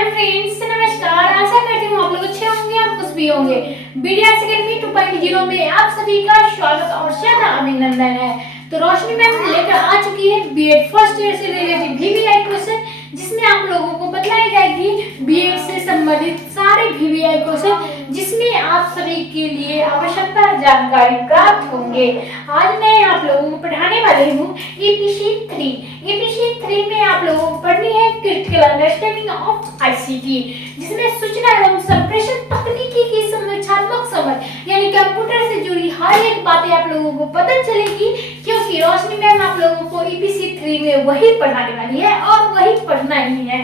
Hello friends, नमस्कार। आशा करती हूँ आप लोग अच्छे होंगे और खुश भी होंगे। बीडीएस अकेडमी 2.0 में आप सभी का स्वागत और सदा अभिनंदन है। तो रोशनी मैम लेकर आ चुकी है बीएड फर्स्ट ईयर से रिलेटेड वीवीआई क्वेश्चन, जिसमें आप लोगों को बताई जाएगी बीएड से संबंधित सारे वीवीआई क्वेश्चन, जिसमें आप सभी के लिए आवश्यकता जानकारी प्राप्त होंगे। आज मैं आप लोगों को पढ़ाने वाली हूँ ईपीसी 3 में आप लोगों को पढ़नी है क्रिटिकल अंडरस्टैंडिंग ऑफ आईसीटी, जिसमें सूचना एवं संप्रेषण तकनीकी की संरचनात्मक समझ यानी कंप्यूटर से जुड़ी हर एक बातें आप लोगों को पता चलेगी, क्योंकि रोशनी मैम आप लोगों को ईपीसी 3 में वही पढ़ाने वाली है और वही पढ़ना ही है।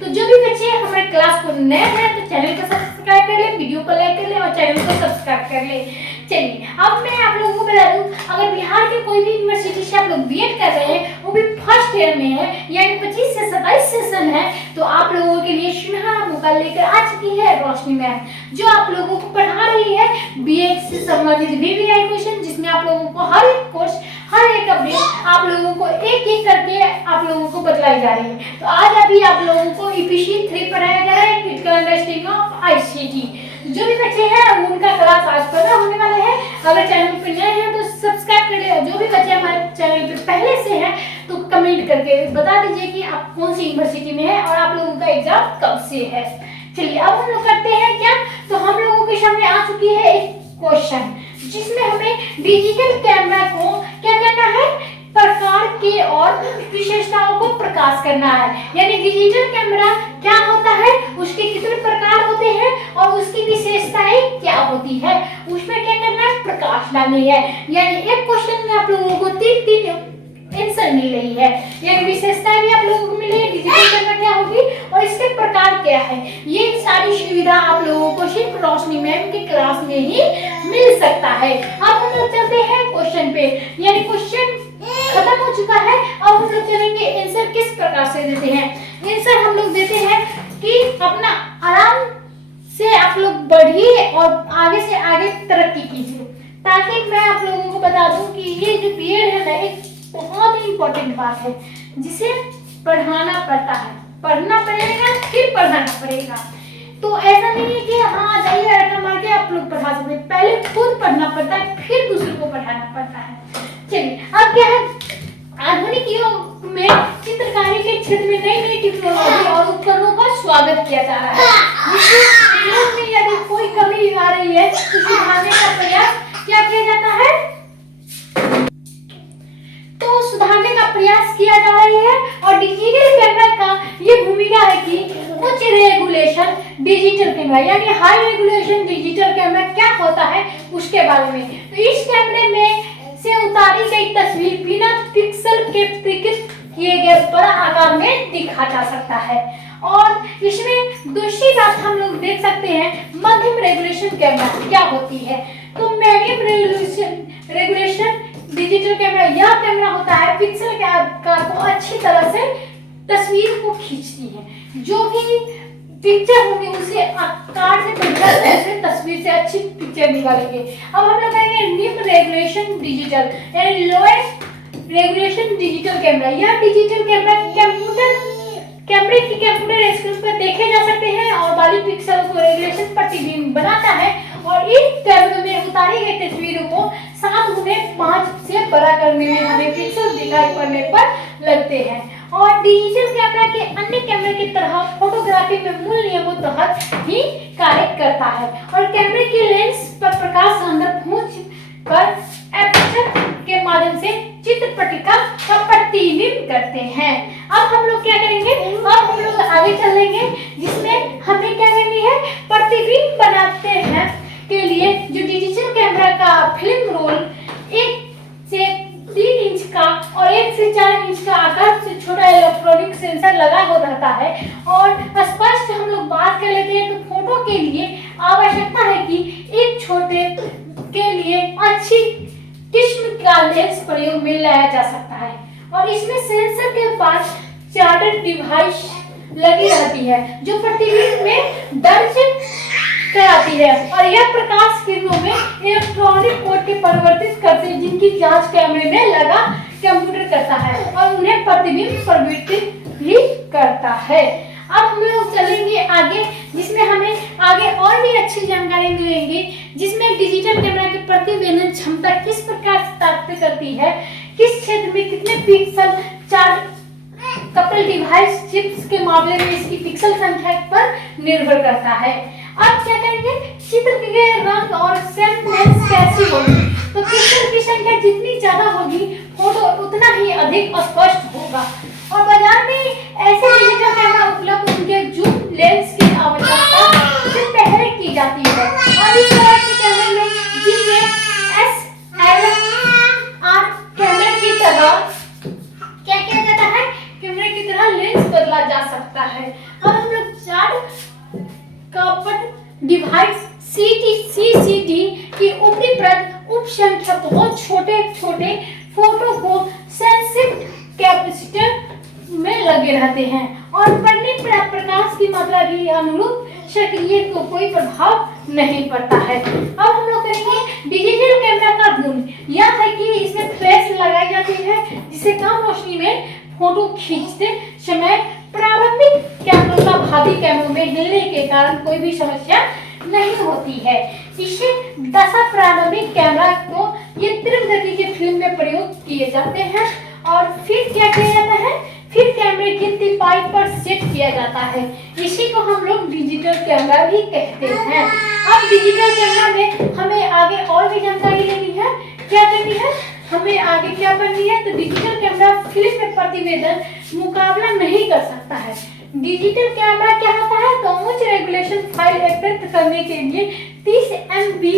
तो जो भी बच्चे हमारे क्लास को नए हैं तो चैनल को सब्सक्राइब कर ले, वीडियो को लाइक कर ले और चैनल को सब्सक्राइब कर ले। चलिए अब मैं आप लोगों को बता दूं, अगर बिहार के कोई भी यूनिवर्सिटी से आप लोग बीएड कर रहे हैं, वो भी फर्स्ट ईयर में है यानी 25 से 27 सेशन है, तो आप लोगों के लिए सुनहरा मौका लेकर आ चुकी है रोशनी मैम, जो आप लोगों को पढ़ा रही है बीएड से संबंधित वीवीआई क्वेश्चन, जिसमें आप लोगों को हर एक कोर्स हर एक अपडेट आप लोगों को एक एक करके आप लोगों को बतलाई जा रही है। तो आज अभी आप लोगों को ईपीसी 3 पढ़ाया जा रहा है क्रिटिकल अंडरस्टैंडिंग ऑफ आईसीटी। जो भी बच्चे हैं उनका क्लास आज पढ़ना होने वाला है। अगर चैनल पर नए हैं तो सब्सक्राइब कर ले, जो भी बच्चे हमारे चैनल पर पहले से हैं तो कमेंट करके बता दीजिए कि आप कौन सी यूनिवर्सिटी में है और आप लोगों का एग्जाम कब से है। चलिए अब हम लोग करते हैं क्या, तो हम लोगों के सामने आ चुकी है एक क्वेश्चन, जिसमें हमें डिजिटल कैमरा को क्या करना है, प्रकार के और विशेषताओं को प्रकाश करना है। यानी डिजिटल कैमरा क्या होता है, उसके कितने प्रकार होते हैं और उसकी विशेषताएं क्या होती है, उसमें क्या करना है, प्रकाश डालनी है। यानी एक क्वेश्चन में आप लोगों को तीन आंसर मिल रही है, यानी विशेषताएं भी आप लोगों को मिल रही है, डिजिटल कैमरा क्या होगी और इसके प्रकार क्या है। ये सारी सुविधा आप लोगों को सिर्फ रोशनी मैम के क्लास में ही मिल सकता है। अब हम लोग चलते हैं क्वेश्चन पे, यानी क्वेश्चन खत्म हो चुका है। अब हम लोग चलेंगे आंसर किस प्रकार से देते हैं। आंसर हम लोग देते हैं कि अपना आराम से आप लोग बढ़िए और आगे से आगे तरक्की कीजिए, ताकि मैं आप लोगों को बता दूं कि ये जो बीएड है ना, एक बहुत ही इम्पोर्टेंट बात है, जिसे पढ़ाना पड़ता है, पढ़ना पड़ेगा फिर पढ़ाना पड़ेगा। तो ऐसा नहीं है कि हाँ जाइए रटा मार के आप लोग पढ़ा सकते, पहले खुद पढ़ना पड़ता है फिर दूसरे को पढ़ाना पड़ता है। चलिए अब क्या है, आधुनिक युग में चित्रकारी के क्षेत्र में नई नई टेक्नोलॉजी और उपकरणों का स्वागत किया जा रहा है, जिसमें यदि कोई कमी आ रही है तो सुधारने का प्रयास क्या किया जाता है, तो सुधारने का प्रयास किया जा रही है। और डिजिटल कैमरा का ये भूमिका है कि उच्च रेगुलेशन डिजिटल कैमरा यानी हाई रेगुलेशन डिजिटल कैमरा क्या होता है उसके बारे में। तो इस कैमरे में से उतारी गई तस्वीर बिना पिक्सल के प्रिकित किए गए बड़ा आकार में दिखा जा सकता है। और इसमें दूसरी बात हम लोग देख सकते हैं, मध्यम रेगुलेशन कैमरा क्या होती है। तो मीडियम रेगुलेशन डिजिटल कैमरा यह कैमरा होता है पिक्सल के आकार को अच्छी तरह से तस्वीर को खींचती है, जो भी पिक्चर होगी उसे आकार से बढ़कर से तस्वीर से अच्छी पिक्चर निकालेंगे। अब हम लोग करेंगे निम्न रेगुलेशन डिजिटल यानी लोअर रेगुलेशन डिजिटल कैमरा। यह डिजिटल कैमरा कैमरे की कंप्यूटर स्क्रीन पर देखे जा सकते हैं और बारीक पिक्सल को रेगुलेशन प्रतिबिंब बनाता है, और इस कैमरे में उतारी गई तस्वीरों को 7x5 से बड़ा करने में हमें पिक्सल दिखाई पड़ने पर लगते हैं। और डिजिटल कैमरा के अन्य कैमरे की तरह फोटोग्राफी में मूल नियमों तहत ही कार्य करता है, और कैमरे के लेंस पर प्रकाश अंदर पहुंच कर एपर्चर के माध्यम से चित्र पट्टिका का प्रतिबिंब करते हैं। अब हम लोग क्या करेंगे, अब हम लोग आगे चलेंगे, जिसमें हमें क्या करनी है, प्रतिबिंब बनाते हैं के लिए जो डिजिटल कैमरा का फिल्म रोल 1 से 3 इंच का और 1 से 4 इंच का आकार से छोटा इलेक्ट्रॉनिक सेंसर लगा हो रहता है। और स्पष्ट हम लोग बात कर लेते हैं तो फोटो के लिए आवश्यकता है कि एक छोटे के लिए अच्छी किस्म का लेंस प्रयोग में लाया जा सकता है, और इसमें सेंसर के पास चार्टर डिवाइस लगी रहती है जो प्रतिबिंब में दर्ज कराती है, और यह प्रकाश किरणों में इलेक्ट्रॉनिक कोड के परिवर्तित करते हैं, जिनकी जांच कैमरे में लगा कंप्यूटर करता है और उन्हें प्रतिबिंब परिवर्तित भी करता है। अब हम लोग चलेंगे आगे, जिसमें हमें आगे और भी अच्छी जानकारी मिलेंगी, जिसमें डिजिटल कैमरा की प्रतिवेदन क्षमता किस प्रकार से प्राप्त करती है, किस क्षेत्र में कितने pixel charge couple device chips के मामले में इसकी पिक्सल संख्या पर निर्भर करता है। अब क्या करेंगे, चित्र के रंग और शैर्पनेस कैसी होगी, तो पिक्सल की संख्या जितनी ज्यादा होगी फोटो उतना ही अधिक स्पष्ट होगा। और बाजार में ऐसे डिजिटल कैमरा उपलब्ध होंगे जूम लेंस की आवश्यकता से पहले की जाती है, और इस तरह के कैमरे में DSLR कैमरे की तरह क्या किया जाता है, कैमरे की तरह लेंस बदला जा सकता है। अब हम लोग चार्ट कपल डिवाइस CCD की ऊपरी परत उप संख्या बहुत छोटे छोटे फोटो को सेंसिटिव कैपेसिटर में लगे रहते हैं और पढ़ने पर प्रकाश की मात्रा भी अनुरूप सक्रिय को कोई प्रभाव नहीं पड़ता है। अब हम लोग करेंगे डिजिटल कैमरा का गुण, यह है कि इसमें फ्लैश लगाई जाती है जिससे कम रोशनी में फोटो खींचते समय प्रारंभिक कैमरों का भावी कैमरों में हिलने के कारण कोई भी समस्या नहीं होती है। इससे दशा प्रारंभिक कैमरा को ये तीव्र गति के फिल्म में प्रयोग किए जाते हैं और फिर क्या किया जाता है, फिर कैमरे की तिपाई पर सेट किया जाता है। इसी को हम लोग डिजिटल कैमरा भी कहते हैं। अब डिजिटल कैमरा में हमें आगे और भी जानकारी लेनी है, क्या करनी है, हमें आगे क्या करनी है, तो डिजिटल कैमरा फिल्म में प्रतिवेदन मुकाबला नहीं कर सकता है। डिजिटल कैमरा क्या होता है, तो उच्च रेगुलेशन फाइल एकत्रित करने के लिए 30 MB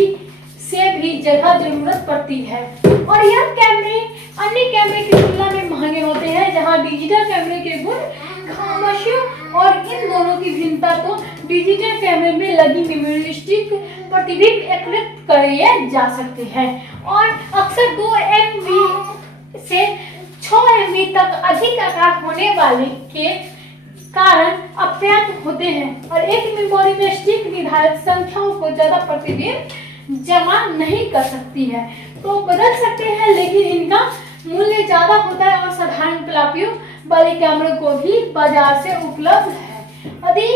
से भी ज्यादा जरूरत पड़ती है और यह कैमरे अन्य कैमरे की तुलना में महंगे होते हैं, जहां डिजिटल कैमरे के गुण खामियों और इन दोनों की भिन्नता को डिजिटल कैमरे में लगी मेमोरिस्टिक प्रतिबिंब एकत्रित किए जा सकते हैं और अक्सर 2 MB से 6 MB तक अधिक आकार होने वाले के कारण अपर्याप्त होते हैं और एक मेमोरी में स्टिक निर्धारित संख्याओं को ज्यादा प्रतिबिंब जमा नहीं कर सकती है, तो बदल सकते हैं, लेकिन इनका मूल्य ज्यादा होता है और साधारण कलापियों वाले कैमरे को भी बाजार से उपलब्ध है। यदि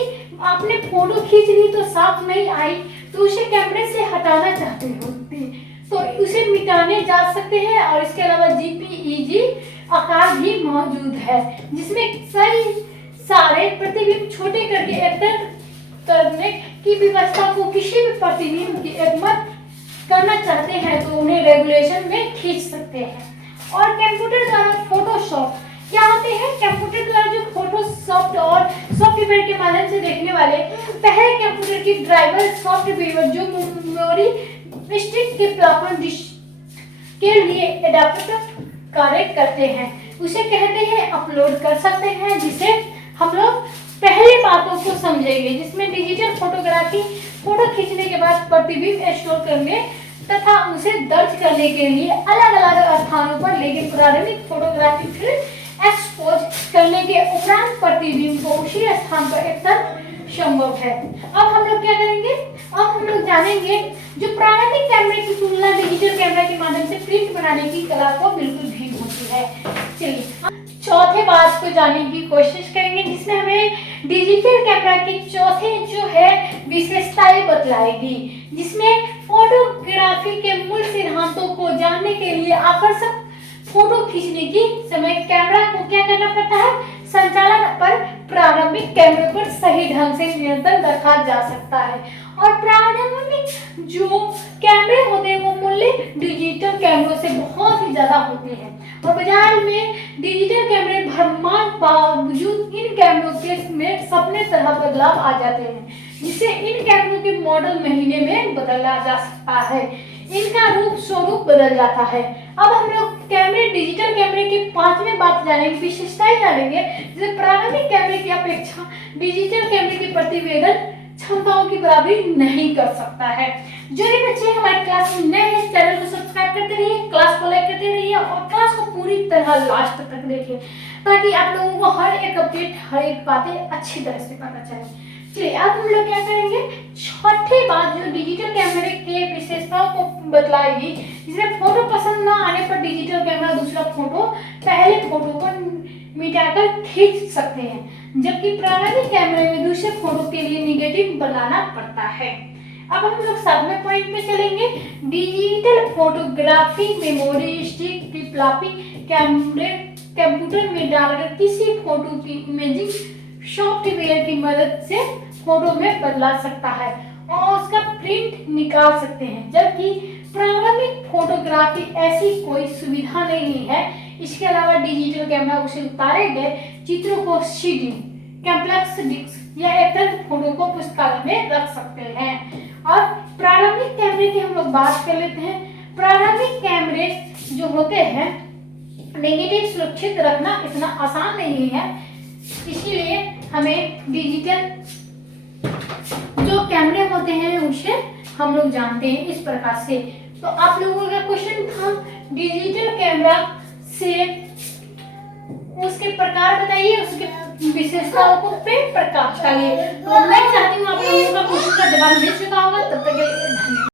आपने फोटो खींच ली तो साफ नहीं आई तो उसे कैमरे से हटाना चाहते होते तो उसे मिटाने जा सकते हैं और इसके अलावा JPEG आकार भी मौजूद है जिसमें कई सारे प्रतिबिंब छोटे करके एकत्र करने की व्यवस्था को किसी भी प्रतिबिंब की एकमत करना चाहते हैं तो उन्हें रेगुलेशन में खींच सकते हैं। और कंप्यूटर द्वारा फोटोशॉप क्या होते हैं, कंप्यूटर द्वारा जो फोटोशॉप और सॉफ्टवेयर के माध्यम से देखने वाले पहले कंप्यूटर की ड्राइवर सॉफ्टवेयर जो मेमोरी स्टिक के प्लापन के लिए एडाप्टर कार्य करते हैं उसे कहते हैं अपलोड कर सकते हैं, जिसे हम लोग पहले बातों को समझेंगे, जिसमें डिजिटल फोटोग्राफी फोटो खींचने के बाद प्रतिबिंब स्टोर करने तथा उसे दर्ज करने के लिए अलग अलग स्थानों पर लेकिन प्रारंभिक फोटोग्राफी फिर एक्सपोज करने के उपरांत प्रतिबिंब को उसी स्थान पर एकत्र संभव है। अब हम लोग क्या करेंगे, अब हम लोग जानेंगे जो प्रारंभिक कैमरे की तुलना डिजिटल कैमरा के माध्यम से प्रिंट बनाने की कला को बिल्कुल भिन्न होती है। चलिए चौथे बात को जानने की कोशिश करेंगे, जिसमें हमें डिजिटल कैमरा की चौथे जो है विशेषताएं बतलाएगी, जिसमें फोटोग्राफी के मूल सिद्धांतों को जानने के लिए आकर्षक फोटो खींचने की समय कैमरा को क्या करना पड़ता है, संचालन पर प्रारंभिक कैमरे पर सही ढंग से नियंत्रण रखा जा सकता है और प्रारंभिक जो कैमरे होते हैं वो मूल्य डिजिटल कैमरों से बहुत ही ज्यादा होते हैं और बाजार में डिजिटल कैमरे भरमार बावजूद इन कैमरों के में सपने तरह बदलाव आ जाते हैं, जिससे इन कैमरों के मॉडल महीने में बदला जा सकता है, इनका रूप स्वरूप बदल जाता है। अब हम लोग कैमरे डिजिटल कैमरे की 5वें बात जानेंगे, विशेषताएं जानेंगे, जैसे प्रारंभिक कैमरे की अपेक्षा डिजिटल कैमरे की प्रतिवेदन क्षमताओं की बराबरी नहीं कर सकता है। जो भी बच्चे हमारे क्लास में नए हैं चैनल को सब्सक्राइब करते रहिए, क्लास को लाइक करते रहिए और क्लास को पूरी तरह लास्ट तक देखिए ताकि आप लोगों को हर एक अपडेट हर एक बातें अच्छी तरह से पता चले। चलिए अब हम लोग क्या करेंगे, छठी बात जो डिजिटल कैमरे के विशेषताओं को बतलाएगी, जिसमें फोटो पसंद ना आने पर डिजिटल कैमरा दूसरा फोटो पहले फोटो को मिटाकर खींच सकते हैं, जबकि प्रारंभिक कैमरे में दूसरे फोटो के लिए निगेटिव बनाना पड़ता है। अब हम लोग 7वें पॉइंट पे चलेंगे। Digital photography memory stick flip-floppy कैमरे कंप्यूटर में डालकर किसी फोटो की इमेजिंग सॉफ्टवेयर की मदद से फोटो में बदला सकता है और उसका प्रिंट निकाल सकते हैं, जबकि प्रारंभिक फोटोग्राफी ऐसी कोई सुविधा नहीं है। इसके अलावा डिजिटल कैमरा उसे उतारे गए चित्रों को सीडी, कॉम्प्लेक्स डिस्क या एकल फोटो को पुस्तकालय में रख सकते हैं। और प्रारंभिक कैमरे की हम लोग बात कर लेते हैं। प्रारंभिक कैमरे जो होते हैं नेगेटिव सुरक्षित रखना इतना आसान नहीं है, इसीलिए हमें डिजिटल जो कैमरे होते हैं उसे हम लोग जानते हैं इस प्रकार से। तो आप लोगों का क्वेश्चन था डिजिटल कैमरा से उसके प्रकार बताइए, उसके विशेषताओं को पे प्रकाश डालिए। तो मैं चाहती हूँ आप लोगों का क्वेश्चन का जवाब मिल चुका होगा। तब तक